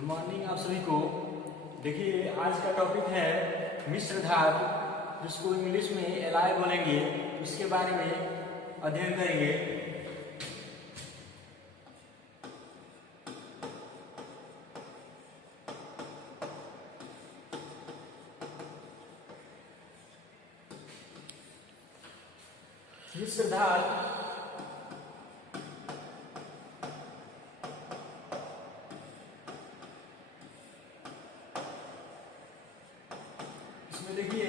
Good morning आप सभी को। देखिए आज का टॉपिक है मिश्र धातु, जिसको इंग्लिश में एलॉय बोलेंगे। उसके बारे में अध्ययन करेंगे। मिश्र धातु देखिए,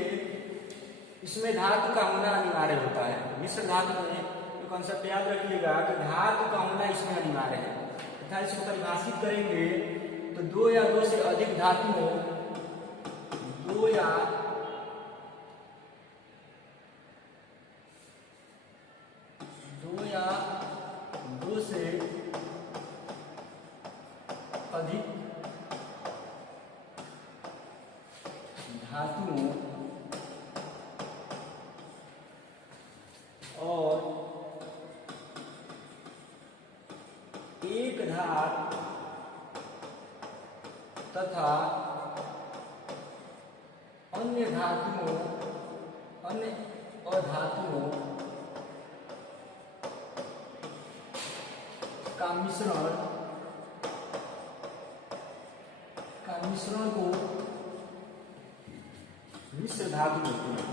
इसमें धातु का होना अनिवार्य होता है। मिश्र धातु में ये कॉन्सेप्ट याद रखिएगा कि धातु का होना इसमें अनिवार्य है। तथा इसको परिभाषित करेंगे तो दो या दो से अधिक धातुओं, दो या दो से अधिक धातुओं और एक धातु तथा अन्य अधातुओं का मिश्रण को मिश्र धातु बोलते हैं।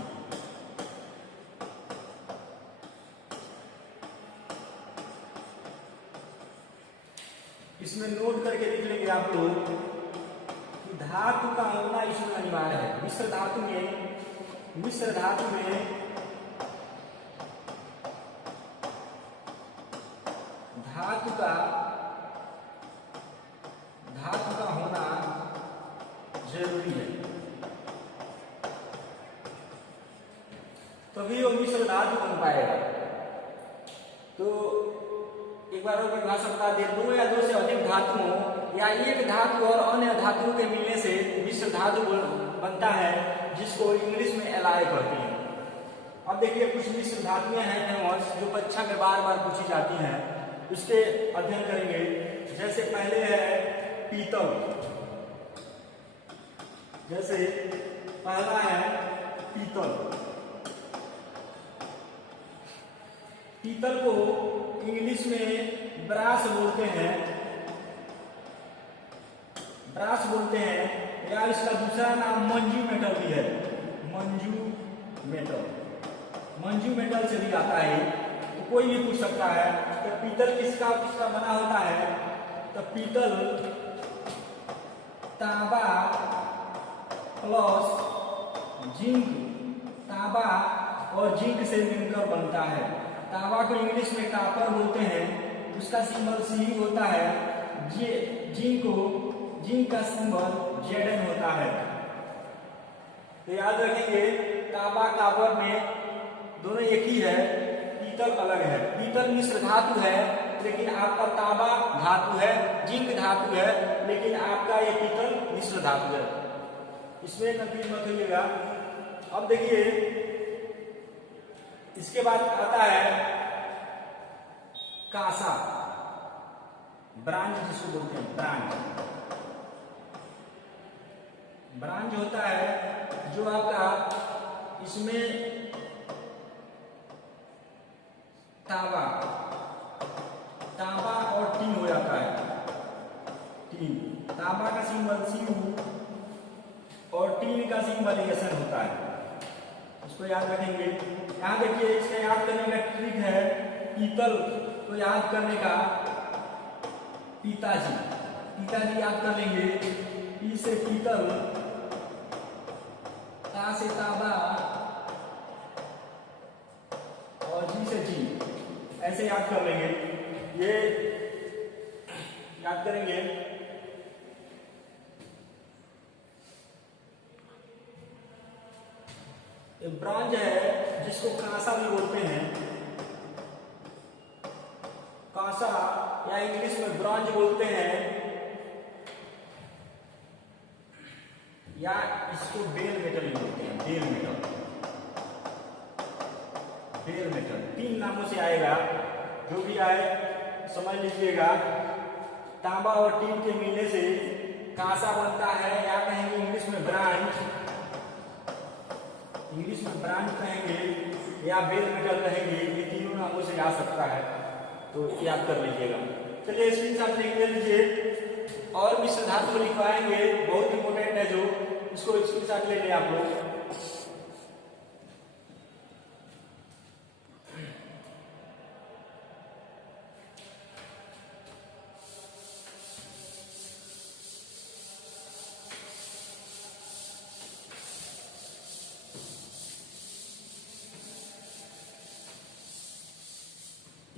इसमें नोट करके लिख लेंगे आप लोग कि धातु का होना इसमें अनिवार्य है। मिश्र धातु में धातु का होना जरूरी है, तभी वो मिश्र धातु बन पाएगा। तो एक बार और परिभाषा बता दें, दो या दो से अधिक धातुओं या एक धातु और अन्य धातुओं के मिलने से मिश्र धातु बनता है, जिसको इंग्लिश में एलॉय कहते हैं। अब देखिए कुछ मिश्र धातुएं हैं फेमस, जो परीक्षा में बार बार पूछी जाती हैं, उसके अध्ययन करेंगे। जैसे पहले है पीतल, जैसे पहला है पीतल। पीतल को इंग्लिश में ब्रास बोलते हैं, या इसका दूसरा नाम मंजू मेटल भी है। मंजू मेटल से भी आता है, तो कोई भी पूछ सकता है तो पीतल किसका बना होता है। तो पीतल तांबा प्लस जिंक, तांबा और जिंक से मिलकर बनता है। तांबा को इंग्लिश में कॉपर बोलते हैं, उसका सिंबल सी होता है। जिंक का सिंबल Zn होता है। तो याद रखेंगे, तांबा कॉपर में दोनों एक ही है, पीतल अलग है। पीतल मिश्र धातु है, लेकिन आपका तांबा धातु है, जिंक धातु है, लेकिन आपका ये पीतल मिश्र धातु है। इसमें कंफ्यूज मत होइएगा। अब देखिए, इसके बाद आता है कांसा, ब्रांज जिसको बोलते हैं। ब्रांज होता है जो आपका इसमें तांबा और टीन हो जाता है। तांबा का सिंबल Cu और टीन का सिंबल Sn होता है। इसको याद रखेंगे। यहाँ देखिए, इसका याद करने का ट्रिक है, पीतल को याद करने का पिताजी याद कर लेंगे। पी से पीतल, ता से तांबा और जी से जिंक, ऐसे याद कर लेंगे। ये याद करेंगे। ये ब्रांज है जिसको कांसा भी बोलते हैं। कांसा या इंग्लिश में ब्रॉन्ज बोलते हैं, या इसको बेल मेटल भी बोलते हैं। बेल मेटल 3 नामों से आएगा, जो भी आए समझ लीजिएगा। तांबा और टीन के मिलने से कासा बनता है, या कहेंगे इंग्लिश में ब्रांच, इंग्लिश में ब्रांच कहेंगे या बेल मेटल कहेंगे, ये तीनों नामों से आ सकता है, तो याद कर लीजिएगा। चलिए स्क्रीनशॉट ले लीजिए, और भी धातु को लिखवाएंगे, बहुत इंपॉर्टेंट है जो, इसको स्क्रीनशॉट ले लें आप लोग।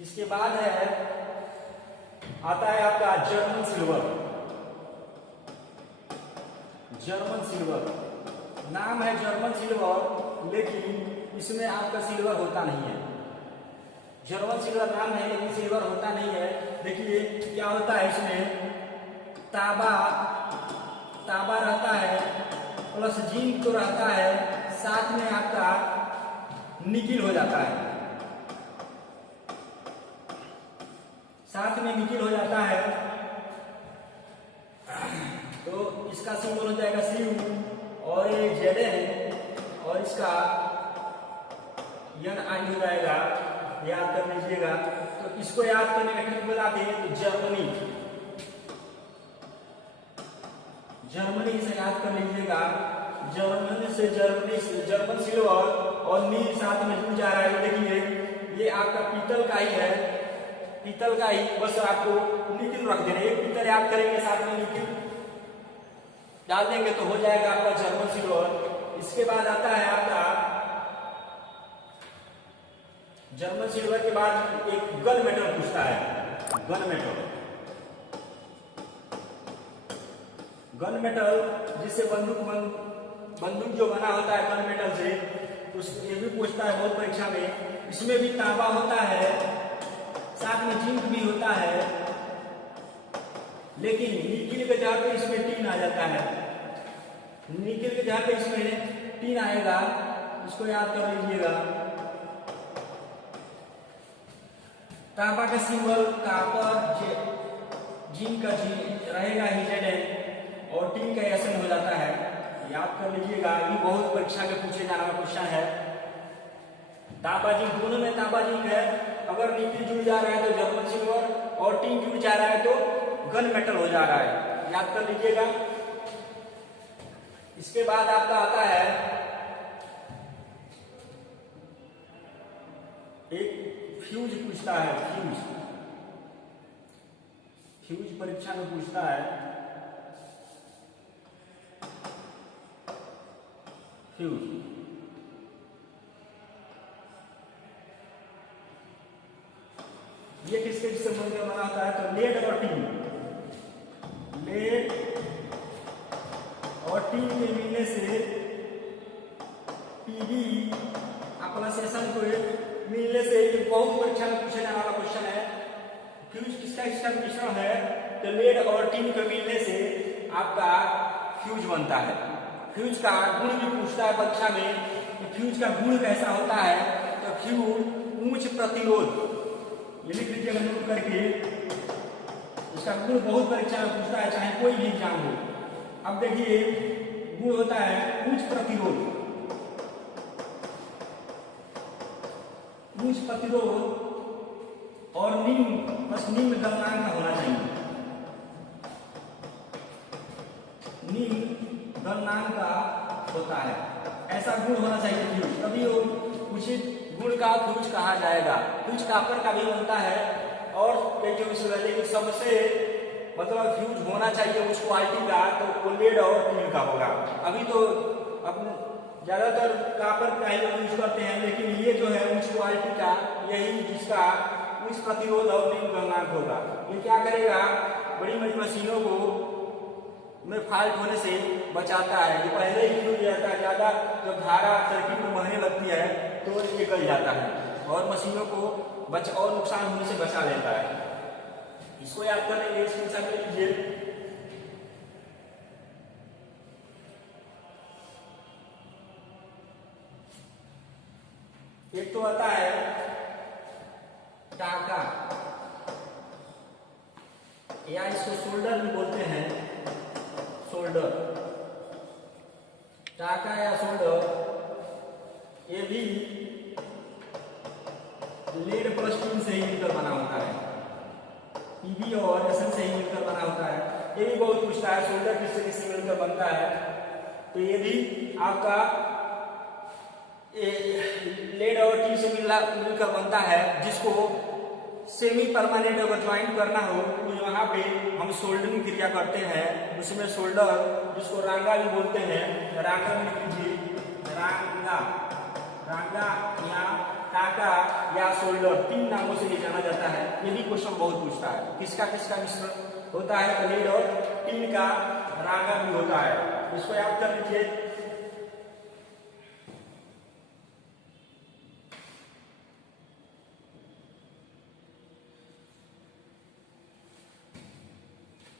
इसके बाद है आता है आपका जर्मन सिल्वर। जर्मन सिल्वर नाम है जर्मन सिल्वर, लेकिन इसमें आपका सिल्वर होता नहीं है। जर्मन सिल्वर नाम है लेकिन सिल्वर होता नहीं है। देखिए क्या होता है इसमें, तांबा तांबा रहता है, प्लस जिंक तो रहता है, साथ में आपका निकिल हो जाता है, साथ में निकिल हो जाता है। तो इसका सिंबल हो जाएगा CU, और ये जेड है, और इसका NI हो जाएगा, याद कर लीजिएगा। तो इसको याद करने का ट्रिक बताते हैं, तो जर्मनी, जर्मनी से याद कर लीजिएगा। जर्मनी से जर्मन सिल्वर और नील साथ में जुड़ जा रहा है। देखिए ये आपका पीतल का ही है, पीतल का ही, बस आपको निकिल रख देना, एक पीतल याद करेंगे, साथ में निकिल डाल देंगे तो हो जाएगा आपका जर्मन सिल्वर। इसके बाद आता है आपका जर्मन सिल्वर के बाद एक गन मेटल पूछता है। गन मेटल, गन मेटल जिससे बंदूक जो बना होता है गन मेटल से, तो ये भी पूछता है बहुत परीक्षा में। इसमें भी तांबा होता है, साथ में जिंक भी होता है, लेकिन निकिल के जगह पे इसमें टीन आ जाता है। निकिल के जगह पे इसमें टीन आएगा, इसको याद कर लीजिएगा। तांबा का सिंबल कॉपर, जिंक का जी रहेगा Zn, और टीन का SN हो जाता है, याद कर लीजिएगा। ये बहुत परीक्षा में पूछे जाने वाला क्वेश्चन है। तांबा जिंक दोनों में तांबा जिंक है, अगर निकिल जुड़ जा रहा है तो जर्मन सिल्वर, और टीन जुड़ जा रहा है तो गन मेटल हो जा रहा है, याद कर लीजिएगा। इसके बाद आपका आता है एक फ्यूज पूछता है। फ्यूज परीक्षा में पूछता है। फ्यूज ये किसके संबंध में बना होता है, तो लेड और टीन, लेड और टीन के मिलने से पीबी अपना सेशन को मिलने से, ये बहुत परीक्षा में पूछे जाने वाला क्वेश्चन है। फ्यूज किसका मिश्रण है, तो लेड और टीन के मिलने से आपका फ्यूज बनता है। फ्यूज का गुण भी पूछता है परीक्षा में, कि फ्यूज का गुण कैसा होता है, तो फ्यूज उच्च प्रतिरोध, ये लिख लीजिएगा नोट करके। इसका गुण बहुत परीक्षा में पूछता है, चाहे कोई भी एग्जाम हो। अब देखिए गुण होता है उच्च प्रतिरोध, उच्च प्रतिरोध, और निम्न गलनांक का होना चाहिए, निम्न गलनांक का होता है, ऐसा गुण होना चाहिए फ्यूज, तभी वो उचित गुण का फ्यूज कहा जाएगा। फ्यूज कॉपर का भी बनता है, और कई लेकिन सबसे मतलब फ्यूज होना चाहिए उस क्वालिटी का, तो वो लेड और टीन का होगा। अभी तो अब ज्यादातर कॉपर का ही यूज करते हैं, लेकिन ये जो है उस क्वालिटी का, यही जिसका उच्च प्रतिरोध और निम्न गलनांक होगा। ये क्या करेगा, बड़ी बड़ी मशीनों को में फॉल्ट होने से बचाता है। ये पहले ही फ्यूज रहता है, ज्यादा जब धारा सर्किट में बहने लगती है तो ये गल जाता है, और मशीनों को और नुकसान होने से बचा लेता है। इसको याद कर लेंगे, स्क्रीनशॉट ले लीजिए। एक तो आता है टाका, या इसको शोल्डर भी बोलते हैं। सोल्डर, टाका या सोल्डर ये भी लेड प्लस टिन से ही मिलकर बना होता है, पीबी और एसएन से ही मिलकर बना होता है। ये भी बहुत पूछता है सोल्डर किससे किससे मिलकर बनता है, तो ये भी आपका लेड और टी से मिलकर बनता है, जिसको सेमी परमानेंट अगर ज्वाइंट करना हो तो यहाँ पे हम सोल्डरिंग क्रिया करते हैं। उसमें सोल्डर जिसको रांगा भी बोलते हैं, रांगा में लीजिए, रांगा, रांगा या टाका या सोल्डर, 3 नामों से ये जाना जाता है। ये भी क्वेश्चन बहुत पूछता है, किसका किसका मिश्रण होता है, लेड और टिन का रांगा भी होता है। इसको याद कर लीजिए।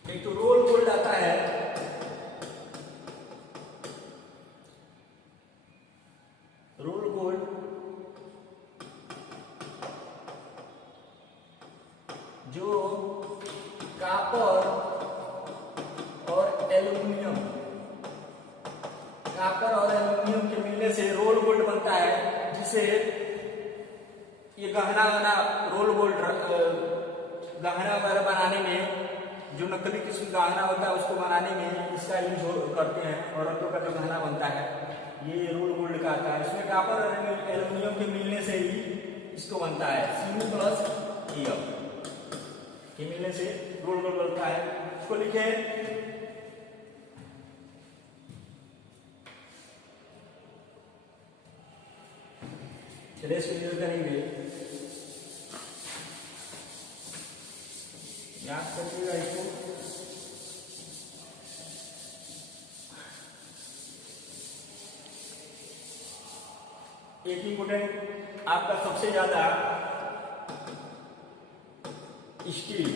एक तो रोल गोल्ड आता है, रोल गोल्ड जो कॉपर और एल्युमिनियम, कॉपर और एल्युमिनियम के मिलने से रोल गोल्ड बनता है, जिसे ये गहना बना रोल गोल्ड गहना वगैरह बनाने में, जो नकली किस्म का गहना होता है उसको बनाने में इसका यूज करते हैं। औरतों का जो गहना बनता है ये रोल गोल्ड का आता है। इसमें कॉपर और एल्युमिनियम के मिलने से ही इसको बनता है, Cu प्लस Al के मिलने से रोल गोल्ड बनता है। इसको लिखे चलिए इसको करेंगे, याद करिएगा इसको। एक इंपोर्टेंट आपका सबसे ज्यादा स्टील,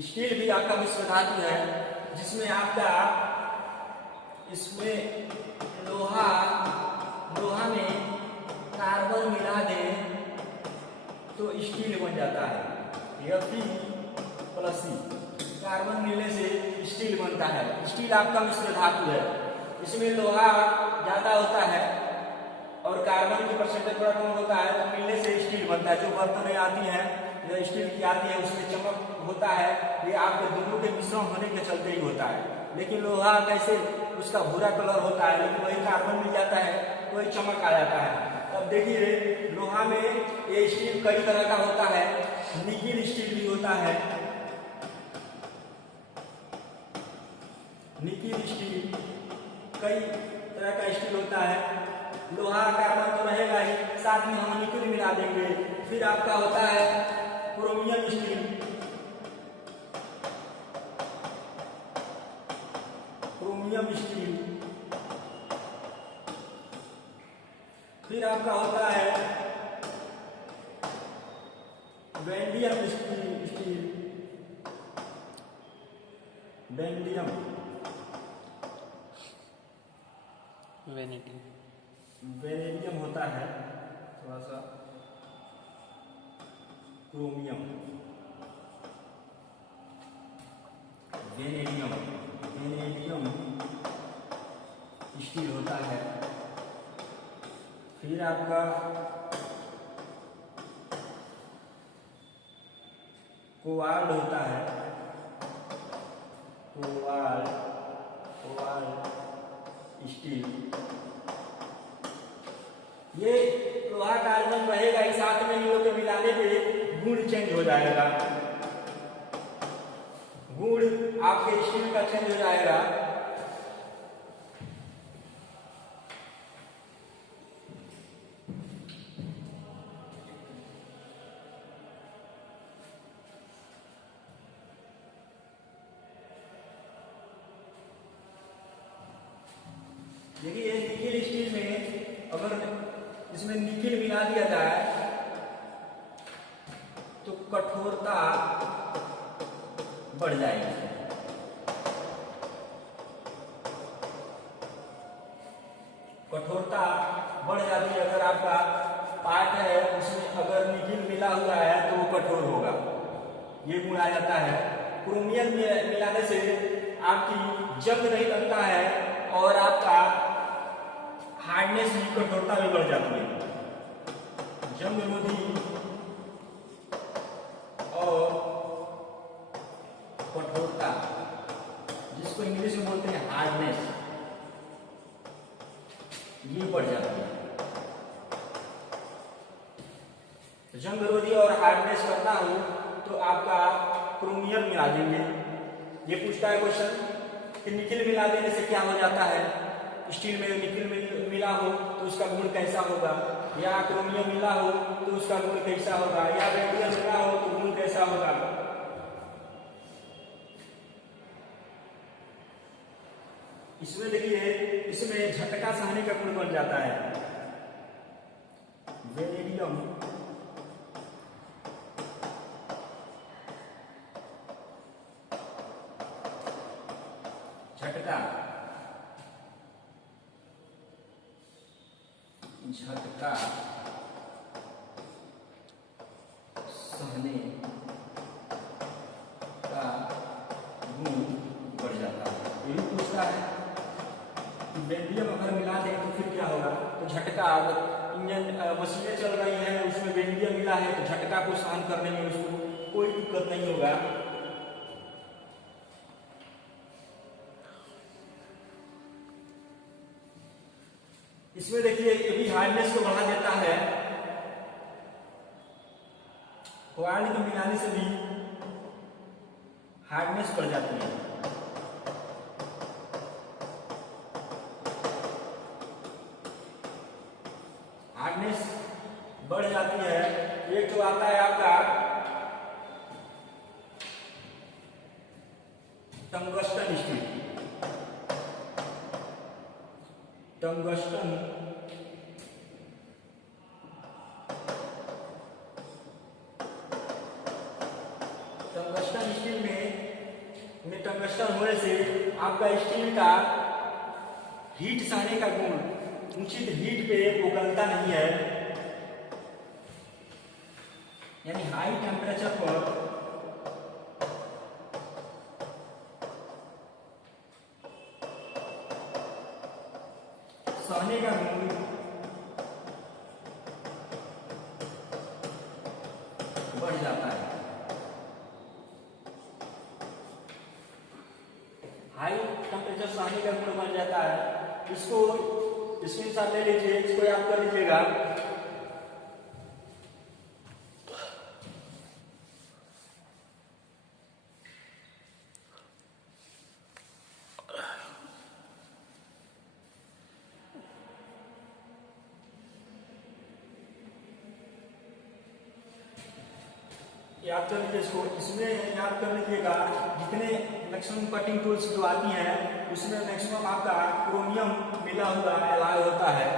स्टील भी आपका मिश्र धातु है, जिसमें आपका इसमें लोहा, लोहा में कार्बन मिला दें तो स्टील बन जाता है, Fe प्लस C, कार्बन मिलने से स्टील बनता है। स्टील आपका मिश्र धातु है, इसमें लोहा ज्यादा होता है और कार्बन की परसेंटेज थोड़ा कम होता है, तो मिलने से स्टील बनता है। जो बर्तनें आती हैं जो स्टील की आती है उसमें चमक होता है, ये आपके दोनों के मिश्रण होने के चलते ही होता है। लेकिन लोहा कैसे, उसका भूरा कलर होता है, लेकिन वही कार्बन मिल जाता है तो वही चमक आ जाता है। अब देखिए लोहा में ये स्टील कई तरह का होता है, निकिल स्टील भी होता है, निकिल स्टील कई तरह का स्टील होता है। लोहा कार्बन तो रहेगा ही, साथ में हम निकिल मिला देंगे। फिर आपका होता है क्रोमियम स्टील, क्रोमियम स्टील। फिर आपका होता है वेंडियम स्टील, वेंडियम, वेनेडियम होता है थोड़ा सा, क्रोमियम, वेनेडियम, वेनेडियम स्टील होता है। फिर आपका कोबाल्ट होता है, कोबाल्ट स्टील। ये लोहा कार्बन रहेगा ही, साथ में इन लोगों के मिलाने पे गुण चेंज हो जाएगा, गुण आपके स्टील का चेंज हो जाएगा। देखिए निकिल स्टील में अगर इसमें निकिल मिला दिया जाए तो कठोरता बढ़ जाएगी, कठोरता बढ़ जाती है। अगर आपका पार्ट है उसमें अगर निकिल मिला हुआ है तो वो कठोर होगा, ये गुण आ जाता है। क्रोमियम मिलाने से आपकी जंग नहीं लगता है और आपका हार्डनेस भी, कठोरता भी बढ़ जाती है। जंग रोधी और कठोरता, जिसको इंग्लिश में बोलते हैं हार्डनेस, ये बढ़ जाती है। जंग रोधी और हार्डनेस करना हो तो आपका क्रोमियम मिला देंगे। ये पूछता है क्वेश्चन कि निकिल मिला देने से क्या हो जाता है, स्टील में निकिल मिला हो तो उसका गुण कैसा होगा, या क्रोमियम मिला हो तो उसका गुण कैसा होगा, या वेरियम मिला हो तो गुण कैसा होगा। इसमें देखिए, इसमें झटका सहने का गुण बन जाता है। वेनेडियम झटका, झटका सहने का गुण बढ़ जाता है। ये भी पूछता है कि वेरियम अगर मिला दें तो फिर क्या होगा। तो झटका, अगर इंजन मशीनें चल रही हैं उसमें वेरियम मिला है तो झटका को सहन करने में उसको कोई दिक्कत नहीं होगा। इसमें देखिए ये भी हार्डनेस को बढ़ा देता है। क्वार्ट्ज को मिलाने से भी हार्डनेस बढ़ जाती है। हार्डनेस बढ़ जाती है। एक तो आता है आपका टंगस्टन स्टील, टंगस्टन स्टील में टंगस्टन होने से आपका स्टील का हीट सहने का गुण, उचित हीट पे वो गलता नहीं है, यानी हाई टेम्परेचर पर सहने का गुण बढ़ जाता है। हाई टेम्परेचर सहने का गुण बढ़ जाता है। इसको स्क्रीनशॉट ले लीजिए, इसको याद कर लीजिएगा। याद कर लीजिए इसको, इसमें याद कर लीजिएगा जितने मैक्सिमम कटिंग टूल्स जो आती हैं उसमें मैक्सिमम आपका क्रोमियम मिला हुआ एलॉय होता है।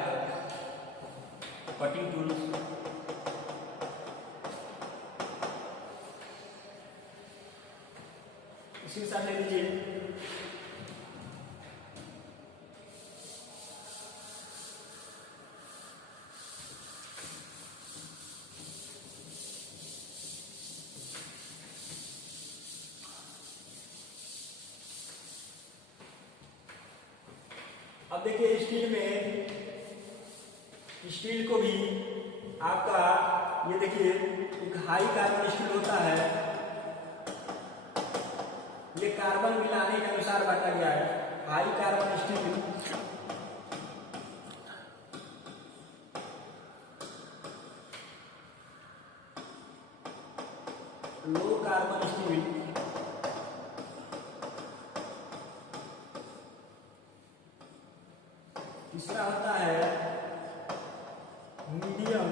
कटिंग टूल्स इसी साथ ले लीजिए। अब देखिए स्टील को भी आपका, ये देखिए एक हाई कार्बन स्टील होता है, ये कार्बन मिलाने के अनुसार बांटा गया है। High carbon steel, low carbon steel, तीसरा होता है मीडियम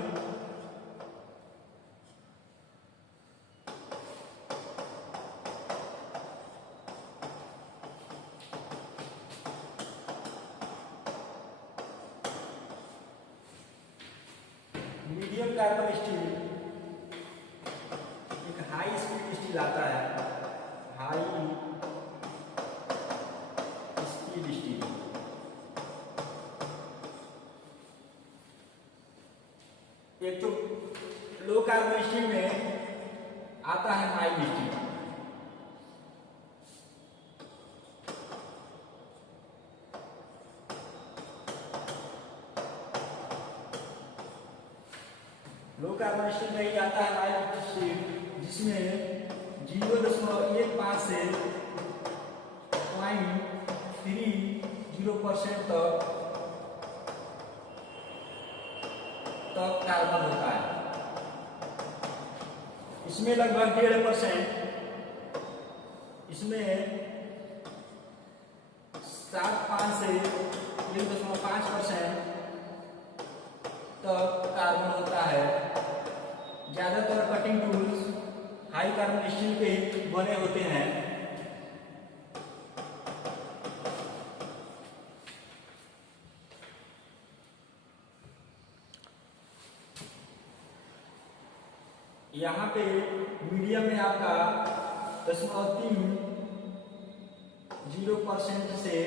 कार्बन स्टील, एक हाई स्पीड स्टील आता है, हाई स्पीड स्टील। एक तो लो कार्बन स्टील में आता है mild steel, low carbon steel में ही आता है माइल्ड स्टील, जिसमें 0.15 से 0.30% तक कार्बन होता है। इसमें लगभग 1.5%, इसमें 7.5 से 1.5% तक कार्बन होता है। ज्यादातर cutting tools high carbon steel के ही बने होते हैं। यहाँ पे मीडियम में आपका 0.30% से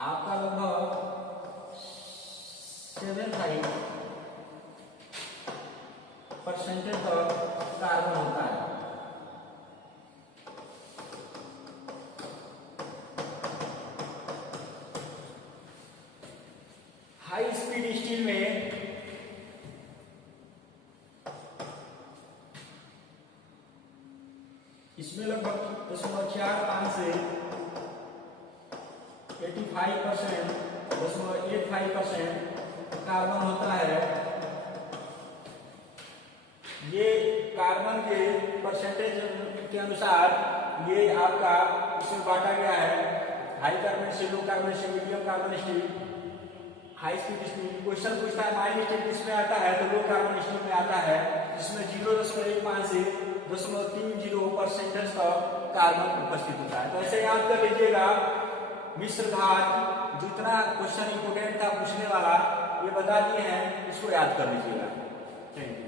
आपका लगभग 75% तक कार्बन होता है। हाई स्पीड स्टील में इसमें लगभग 0.45 से 85% कार्बन होता है। ये कार्बन के परसेंटेज के अनुसार ये आपका इसमें बांटा गया है। High carbon steel, low carbon steel, medium carbon steel, high speed steel. Question पूछता है माइल्ड स्टील किसमें आता है, तो लो कार्बन स्टील में आता है, जिसमें 0.15 से 0.30% तक कार्बन उपस्थित होता है। तो ऐसे याद कर लीजिएगा, मिश्र धातु जितना क्वेश्चन इंपोर्टेंट था पूछने वाला ये बता दिए हैं, इसको याद कर लीजिएगा। Thank you.